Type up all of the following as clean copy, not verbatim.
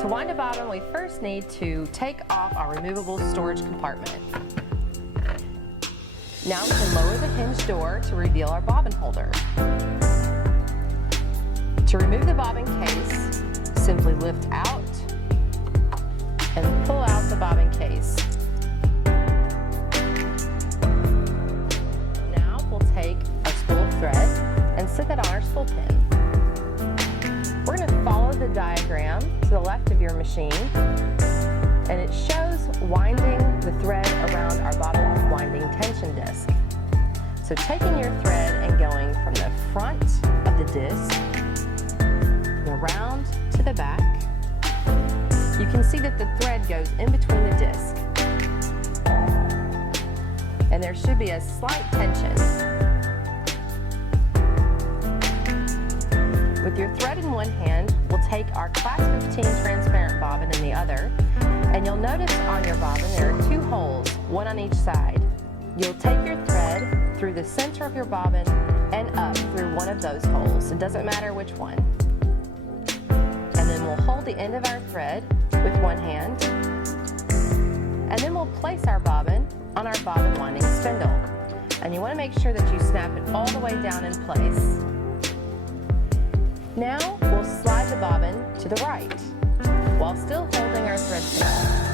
To wind a bobbin, we first need to take off our removable storage compartment. Now we can lower the hinge door to reveal our bobbin holder. To remove the bobbin case, simply lift out and pull out the bobbin case. Now we'll take our spool of thread and sit that on our spool pin. We're going to follow the diagram to the left of your machine, and it shows winding the thread around our bottom winding tension disc. So taking your thread and going from the front of the disc around to the back, you can see that the thread goes in between the disc, and there should be a slight tension. With your thread in one hand, we'll take our Class 15 transparent bobbin in the other, and you'll notice on your bobbin there are 2 holes, one on each side. You'll take your thread through the center of your bobbin and up through one of those holes. It doesn't matter which one. And then we'll hold the end of our thread with one hand, and then we'll place our bobbin on our bobbin winding spindle. And you want to make sure that you snap it all the way down in place. Now we'll slide the bobbin to the right while still holding our thread spindle.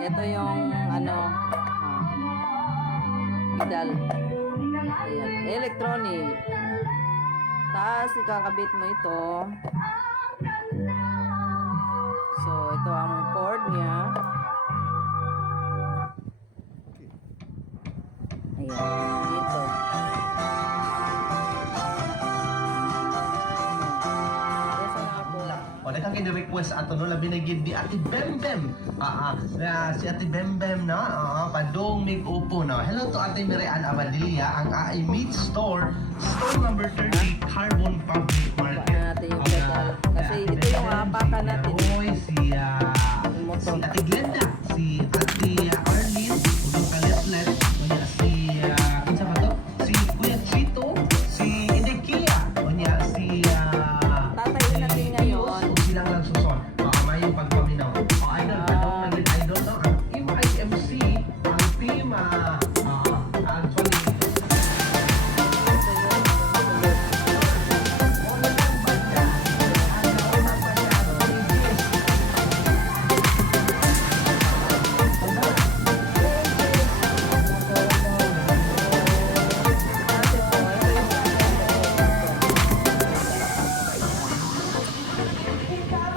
Ito yung pedal. Ayan, electronic. Tapos ikakabit mo ito. So ito ang cord niya. Ayan, dito. Ito sa nakapo. ni-request ato no labi na gid ni Ate Bembem. Si Ate Bembem na padong mig upo na. Hello to Ate Mirian Abadilla ang AI Meat Store, store number 30 Carbon Public Baba Market. natin yung pedal. Kasi ito yung hapakan natin. Oy, si Ate Glenda, si Ate Arlene, yung kaletlet, kunya si kinsa ba to? Si Kuya Chito, si Indekia, kunya si Tatayin natin ngayon. silang lang suson. May yung pagpaminaw. Idol, padong naging idol no? Ang Team IMC, ang team actually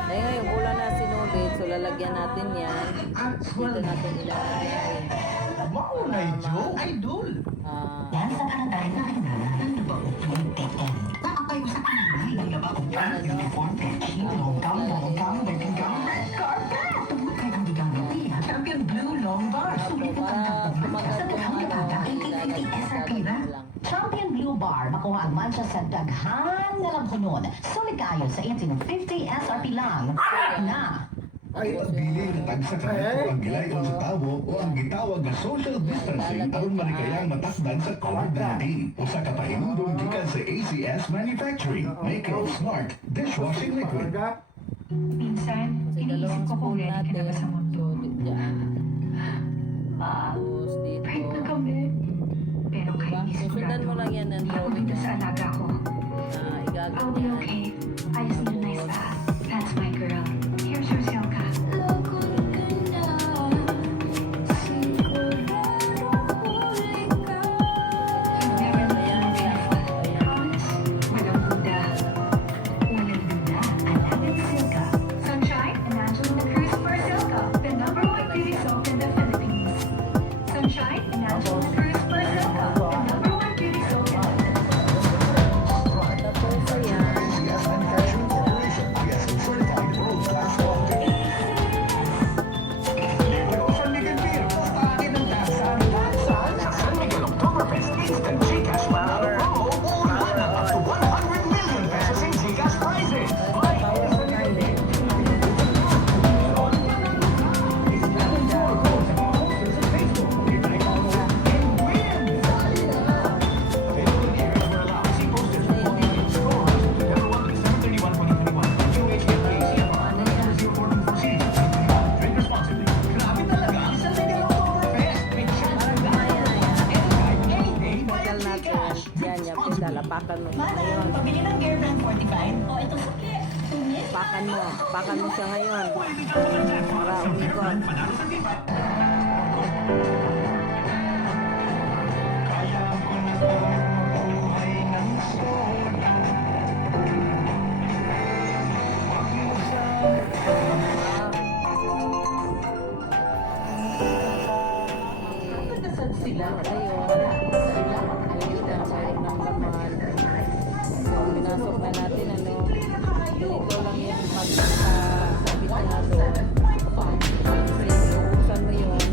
Ngayon, ulan na sinulit. So, lalagyan natin yan. Dito natin ilalagay. Maunay, Joe, idol. Yan sa karantahan na kinala ng labaong TN. Nakatayo sa kanilay ng labaong uniform patching, long gown, wedding gown, red carpet. Kaya ang bigang nabiya, champion blue long bar. Sulit mo Para ang kumagat sa daghang yung kapaga, 1850 SRP na. Champion Blue Bar, makuha ang mancha sa daghan nga lampunon. Sulit kayo sa 1850 SRP lang. Na! Ay pagdili ng tagsakay o ang gilayon sa tabo o ang gitawag na social distancing aron marikayang matakdan sa COVID-19. Usa ka pahinumdum gikan sa ACS Manufacturing, maker of smart dishwashing liquid. Minsan, Kasi dalawang iniisip ko kung spoon ready ka natin. na ba sa mundo. So, dyan. Tapos dito. Kahit na kami. Pero kahit Diba? di So, sundan sigurado, mo lang yan ng hindi ako drawing dito na. sa alaga ko. I'll be Igagawin okay. I just need a nice bath. That's my girl. Here's your Zelka. Walang duda. Walang duda. Alagang Silka. Sunshine and Angelina Cruz for Silka, the #1 beauty soap in the Philippines. Sunshine and Angelina Cruz for Silka, the #1 beauty soap in the Tapos ayan. ACS Manufacturing Corporation, ISO certified world-class quality. Dito sa Miguel Beer, basta akin ang dansa. Sa San Miguel Oktoberfest Instant Gcash Manalo Promo, ulan ng up to 100 million pesos in Gcash prizes. Buy instant credit. Pedal natin. Yan, yung pedal. Apakan mo siya ngayon. Pabili ng Gear Brand 45. O, ito sukli. Sungit. Apakan mo. Apakan mo siya ngayon. Para umikot. Sila ngayon. Ayun na, mayroon ng laman. So, pinasok na natin, ano, dito lang yung magkakabit na doon. Kasi, buksan mo yun.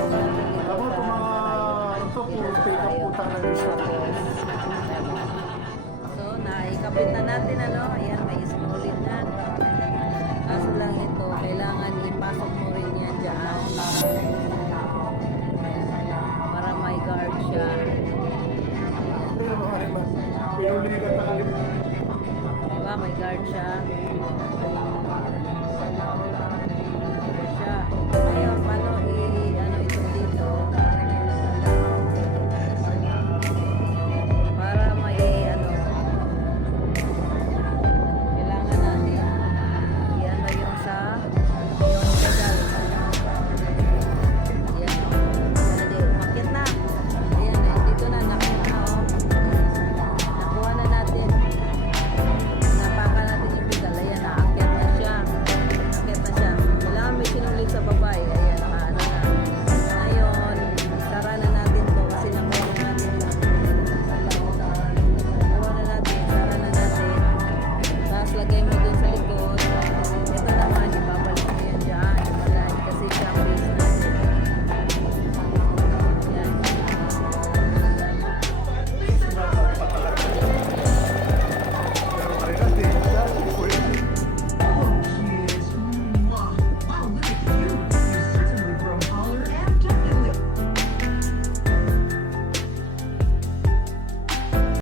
Ako ito mga ito puro take up po tayo ng isa. So, naikabit na natin ano. Ayan, may smoothie na. Kaso lang ito, kailangan ipasok mo rin yan dyan. Para may guard siya. Pero ano ba? Pinuligat na kalim. Diba, may guard siya.